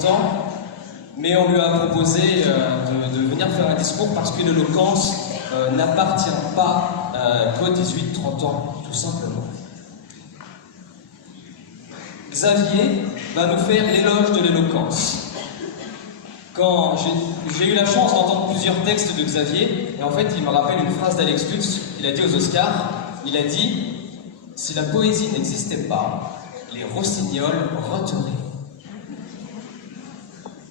important, mais on lui a proposé de venir faire un discours parce que l'éloquence n'appartient pas qu'aux 18-30 ans, tout simplement. Xavier va nous faire l'éloge de l'éloquence. Quand j'ai eu la chance d'entendre plusieurs textes de Xavier, et en fait il me rappelle une phrase d'Alex Lutz qu'il a dit aux Oscars. Il a dit « Si la poésie n'existait pas, les rossignols roteraient ».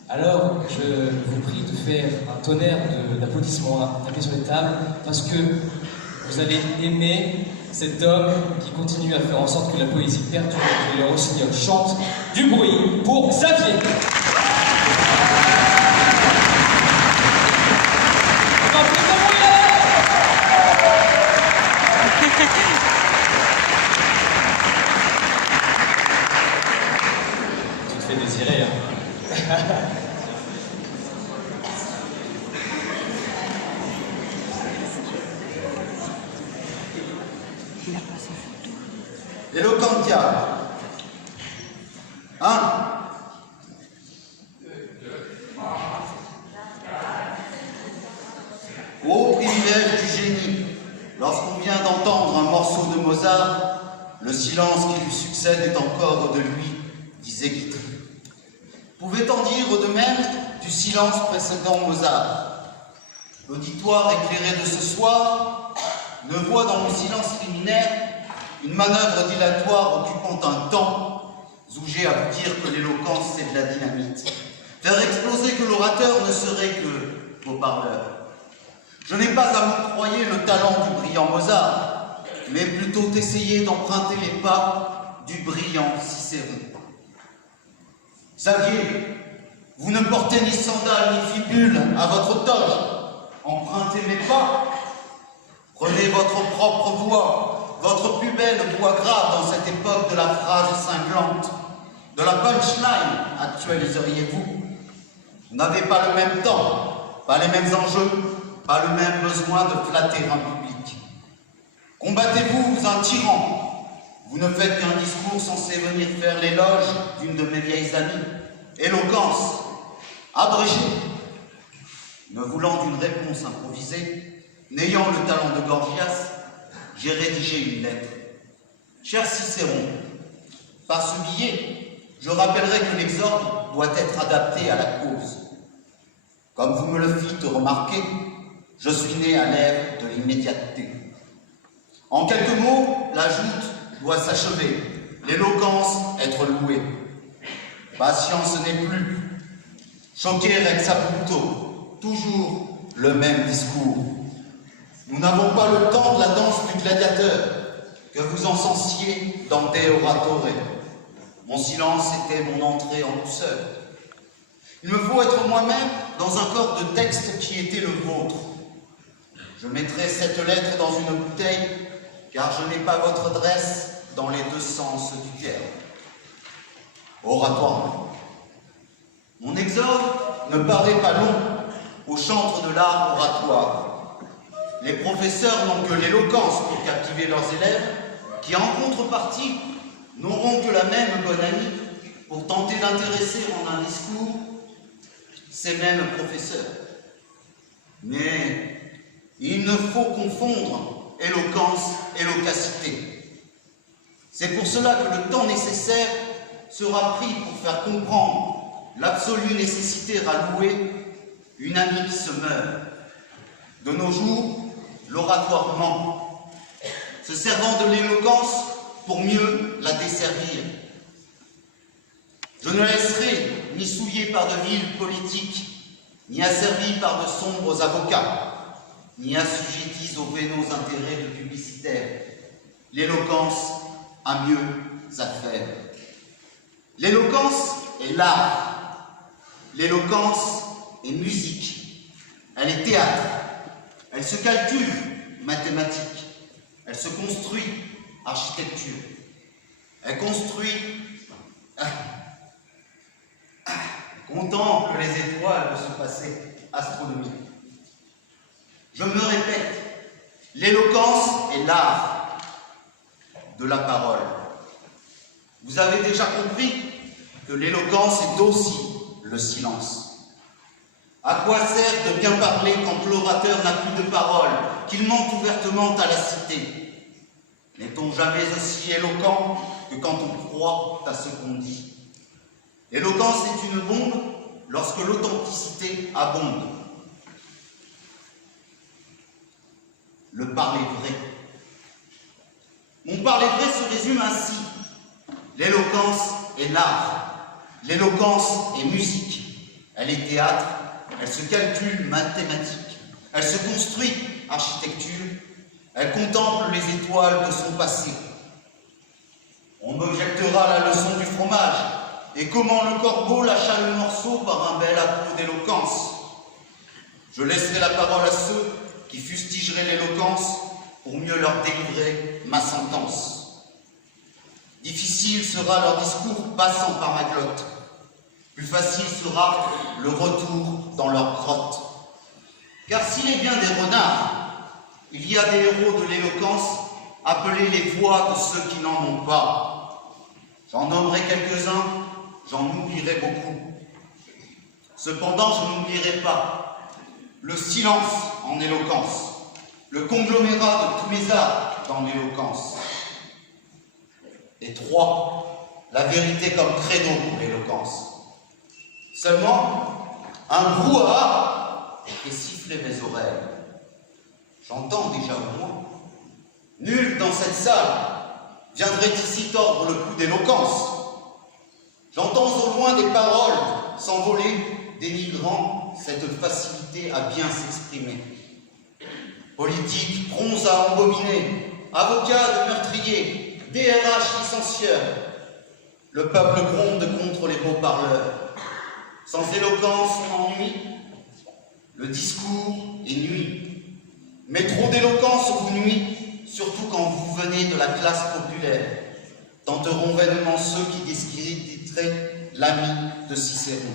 Alors je vous prie de faire un tonnerre d'applaudissements, taper sur les tables, parce que vous allez aimer cet homme qui continue à faire en sorte que la poésie perdure et que les rossignols chantent. Du bruit pour Xavier. Tu te fais désirer, hein. Eloquentia. 1. Ô privilège du génie, lorsqu'on vient d'entendre un morceau de Mozart, le silence qui lui succède est encore de lui, disait Guitry. Pouvait-on dire de même du silence précédant Mozart? L'auditoire éclairé de ce soir ne voit dans le silence liminaire une manœuvre dilatoire occupant un temps. Zougé à vous dire que l'éloquence c'est de la dynamite. Faire exploser que l'orateur ne serait que haut-parleur. Je n'ai pas à m'octroyer le talent du brillant Mozart, mais plutôt essayer d'emprunter les pas du brillant Cicéron. Xavier, vous ne portez ni sandales ni fibules à votre toge. Empruntez mes pas. Prenez votre propre voix, votre plus belle voix grave dans cette époque de la phrase cinglante. De la punchline, actualiseriez-vous. Vous n'avez pas le même temps, pas les mêmes enjeux, pas le même besoin de flatter un public. Combattez-vous un tyran. Vous ne faites qu'un discours censé venir faire l'éloge d'une de mes vieilles amies. Éloquence, abrégée. Me voulant d'une réponse improvisée, n'ayant le talent de Gorgias, j'ai rédigé une lettre. Cher Cicéron, par ce billet, je rappellerai que l'exorde doit être adapté à la cause. Comme vous me le fîtes remarquer, je suis né à l'ère de l'immédiateté. En quelques mots, la joute doit s'achever, l'éloquence être louée. Patience n'est plus. Choquer ex appunto, toujours le même discours. Nous n'avons pas le temps de la danse du gladiateur, que vous encensiez dans De Oratore. Mon silence était mon entrée en douceur. Il me faut être moi-même dans un corps de texte qui était le vôtre. Je mettrai cette lettre dans une bouteille, car je n'ai pas votre adresse dans les deux sens du terme. Oratoire. Mon exorde ne paraît pas long au chantre de l'art oratoire. Les professeurs n'ont que l'éloquence pour captiver leurs élèves, qui en contrepartie n'auront que la même bonne amie pour tenter d'intéresser en un discours ces mêmes professeurs. Mais il ne faut confondre éloquence et loquacité. C'est pour cela que le temps nécessaire sera pris pour faire comprendre l'absolue nécessité à louer une amie qui se meurt. De nos jours, l'oratoire ment, se servant de l'éloquence pour mieux la desservir. Je ne laisserai ni souillé par de vils politiques, ni asservi par de sombres avocats, ni assujettis aux vénaux intérêts de publicitaires. L'éloquence a mieux à faire. L'éloquence est l'art. L'éloquence est musique. Elle est théâtre. Elle se calcule, mathématique. Elle se construit, architecture. Elle construit, contemple les étoiles de ce passé astronomique. Je me répète, l'éloquence est l'art de la parole. Vous avez déjà compris que l'éloquence est aussi le silence. À quoi sert de bien parler quand l'orateur n'a plus de parole, qu'il mente ouvertement à la cité? N'est-on jamais aussi éloquent que quand on croit à ce qu'on dit? L'éloquence est une bombe lorsque l'authenticité abonde. Le parler vrai. Mon parler vrai se résume ainsi. L'éloquence est l'art. L'éloquence est musique. Elle est théâtre. Elle se calcule mathématique. Elle se construit architecture. Elle contemple les étoiles de son passé. On m'objectera la leçon du fromage et comment le corbeau lâcha le morceau par un bel acte d'éloquence. Je laisserai la parole à ceux qui fustigeraient l'éloquence pour mieux leur délivrer ma sentence. Difficile sera leur discours passant par ma glotte. Plus facile sera le retour dans leur grotte. Car s'il est bien des renards, il y a des héros de l'éloquence appelés les voix de ceux qui n'en ont pas. J'en nommerai quelques-uns, j'en oublierai beaucoup. Cependant, je n'oublierai pas le silence en éloquence, le conglomérat de tous les arts dans l'éloquence. Et 3, la vérité comme credo pour l'éloquence. Seulement, un brouhaha fait siffler mes oreilles. J'entends déjà au moins. Nul dans cette salle viendrait ici tordre le cou d'éloquence. J'entends au loin des paroles s'envoler, dénigrant cette facilité à bien s'exprimer. Politiques, bronze à embobiner, avocats de meurtriers, DRH licencieurs, le peuple gronde contre les beaux parleurs. Sans éloquence, on ennuie. Le discours est nuit. Mais trop d'éloquence vous nuit, surtout quand vous venez de la classe populaire. Tenteront vainement ceux qui discréditeraient l'ami de Cicéron.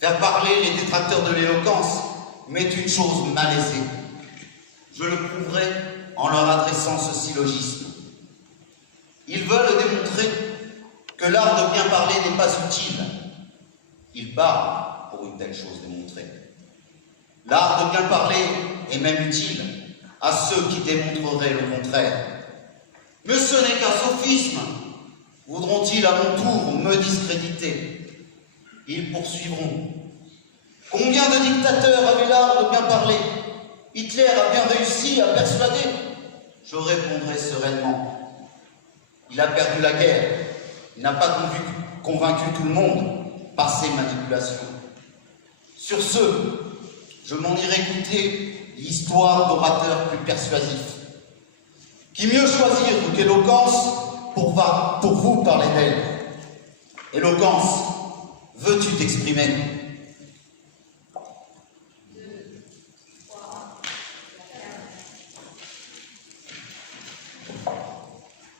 Faire parler les détracteurs de l'éloquence m'est une chose malaisée. Je le prouverai en leur adressant ce syllogisme. Ils veulent démontrer que l'art de bien parler n'est pas utile. Ils parlent pour une telle chose démontrée. L'art de bien parler est même utile à ceux qui démontreraient le contraire. Mais ce n'est qu'un sophisme. Voudront-ils à mon tour me discréditer? Ils poursuivront. Combien de dictateurs avaient l'art de bien parler? Hitler a bien réussi à persuader? Je répondrai sereinement. Il a perdu la guerre. Il n'a pas convaincu tout le monde par ses manipulations. Sur ce, je m'en irai écouter l'histoire d'orateurs plus persuasifs. Qui mieux choisir qu'éloquence pour vous parler d'elle? Éloquence, veux-tu t'exprimer?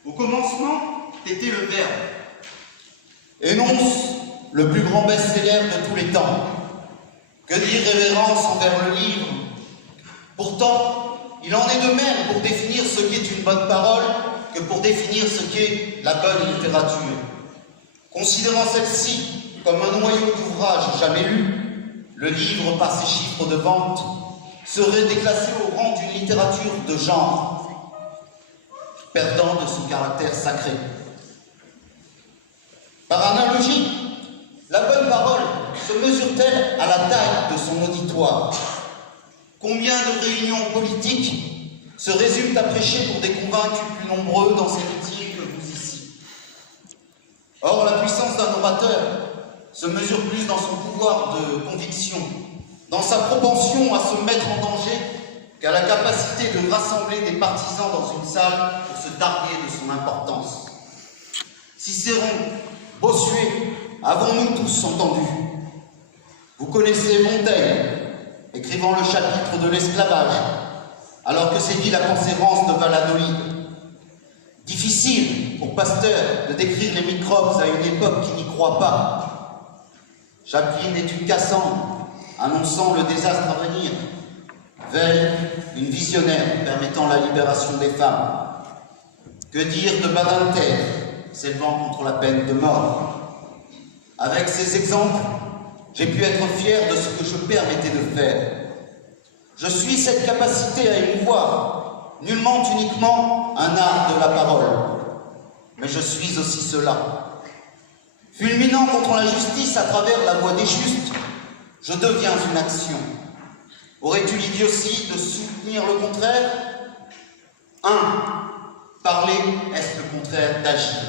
Au commencement, était le Verbe. Énonce le plus grand best-seller de tous les temps. Que dire révérence envers le livre? Pourtant, il en est de même pour définir ce qu'est une bonne parole que pour définir ce qu'est la bonne littérature. Considérant celle-ci comme un noyau d'ouvrage jamais lu, le livre, par ses chiffres de vente, serait déclassé au rang d'une littérature de genre, perdant de son caractère sacré. Par analogie, la bonne parole se mesure-t-elle à la taille de son auditoire? Combien de réunions politiques se résument à prêcher pour des convaincus plus nombreux dans ces métiers que vous ici? Or, la puissance d'un orateur se mesure plus dans son pouvoir de conviction, dans sa propension à se mettre en danger, qu'à la capacité de rassembler des partisans dans une salle pour se targuer de son importance. Cicéron, Bossuet, avons-nous tous entendu? Vous connaissez Montaigne, écrivant le chapitre de l'esclavage, alors que sévit la cancérance de Valladolid. Difficile pour Pasteur de décrire les microbes à une époque qui n'y croit pas. Chaplin est une Cassandre, annonçant le désastre à venir. Veil, une visionnaire permettant la libération des femmes. Que dire de Badinter, s'élevant contre la peine de mort? Avec ces exemples, j'ai pu être fier de ce que je permettais de faire. Je suis cette capacité à émouvoir, nullement uniquement un art de la parole, mais je suis aussi cela. Fulminant contre l'injustice à travers la voie des justes, je deviens une action. Aurais-tu l'idiotie de soutenir le contraire? 1. Parler est le contraire d'agir.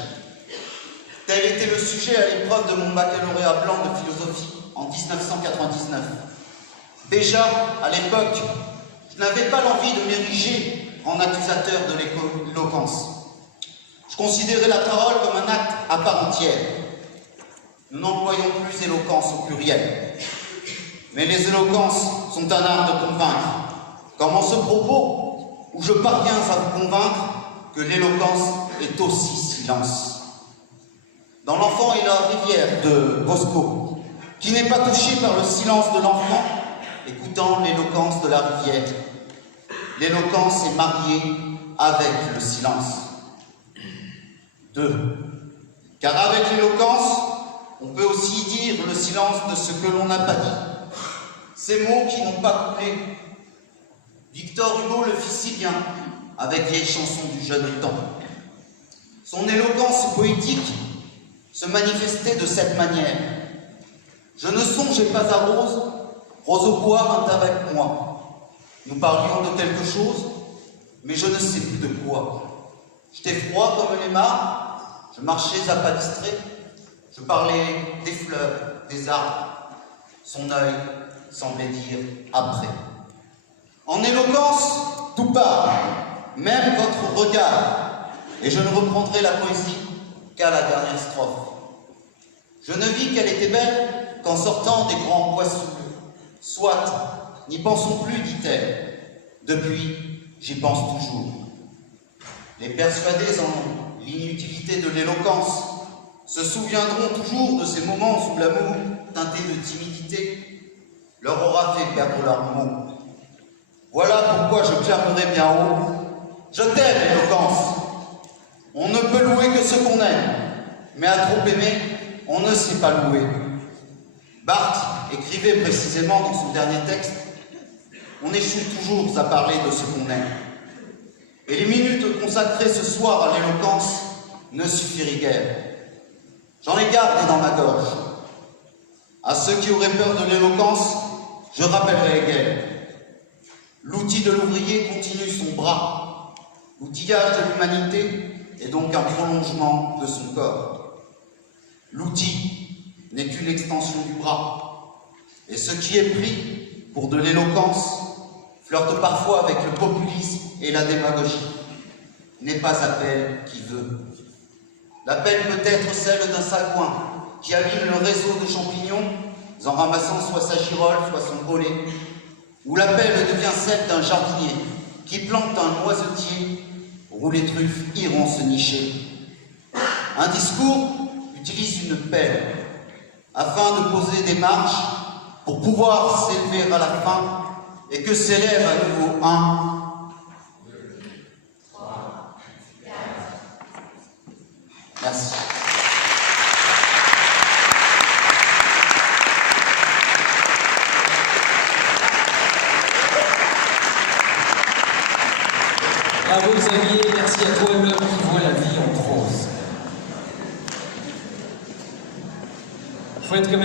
Tel était le sujet à l'épreuve de mon baccalauréat blanc de philosophie en 1999. Déjà, à l'époque, je n'avais pas l'envie de m'ériger en accusateur de l'éloquence. Je considérais la parole comme un acte à part entière. Nous n'employons plus éloquence au pluriel. Mais les éloquences sont un art de convaincre. Comme en ce propos, où je parviens à vous convaincre que l'éloquence est aussi silence. Dans L'Enfant et la rivière de Bosco, qui n'est pas touché par le silence de l'enfant, écoutant l'éloquence de la rivière. L'éloquence est mariée avec le silence. 2. Car avec l'éloquence, on peut aussi dire le silence de ce que l'on n'a pas dit. Ces mots qui n'ont pas coulé. Victor Hugo le fit si bien avec Vieille chanson du jeune temps. Son éloquence poétique se manifestait de cette manière. Je ne songeais pas à Rose, Rose au bois vint avec moi. Nous parlions de quelque chose, mais je ne sais plus de quoi. J'étais froid comme les mâts, je marchais à pas distraits, je parlais des fleurs, des arbres. Son œil semblait dire après. En éloquence, tout part, même votre regard, et je ne reprendrai la poésie qu'à la dernière strophe. Je ne vis qu'elle était belle qu'en sortant des grands bois souples. Soit, n'y pensons plus, dit-elle. Depuis, j'y pense toujours. Les persuadés en l'inutilité de l'éloquence se souviendront toujours de ces moments où l'amour, teinté de timidité, leur aura fait perdre leurs mots. Voilà pourquoi je clamerai bien haut. Je t'aime, l'éloquence. On ne peut louer que ce qu'on aime, mais à trop aimer, on ne sait pas louer. Barthes écrivait précisément dans son dernier texte: on échoue toujours à parler de ce qu'on aime. Et les minutes consacrées ce soir à l'éloquence ne suffiraient guère. J'en ai gardé dans ma gorge. À ceux qui auraient peur de l'éloquence, je rappellerai Hegel. L'outil de l'ouvrier continue son bras. L'outillage de l'humanité est donc un prolongement de son corps. L'outil n'est qu'une extension du bras. Et ce qui est pris pour de l'éloquence flirte parfois avec le populisme et la démagogie. N'est pas appel qui veut. L'appel peut être celle d'un sagouin qui abîme le réseau de champignons en ramassant soit sa girole, soit son collet. Ou l'appel devient celle d'un jardinier qui plante un noisetier où les truffes iront se nicher. Un discours utilise une pelle afin de poser des marches pour pouvoir s'élever à la fin et que s'élève à nouveau un. Merci. Bravo Xavier, merci à toi l'homme qui voit la vie en prose. Faut être quand même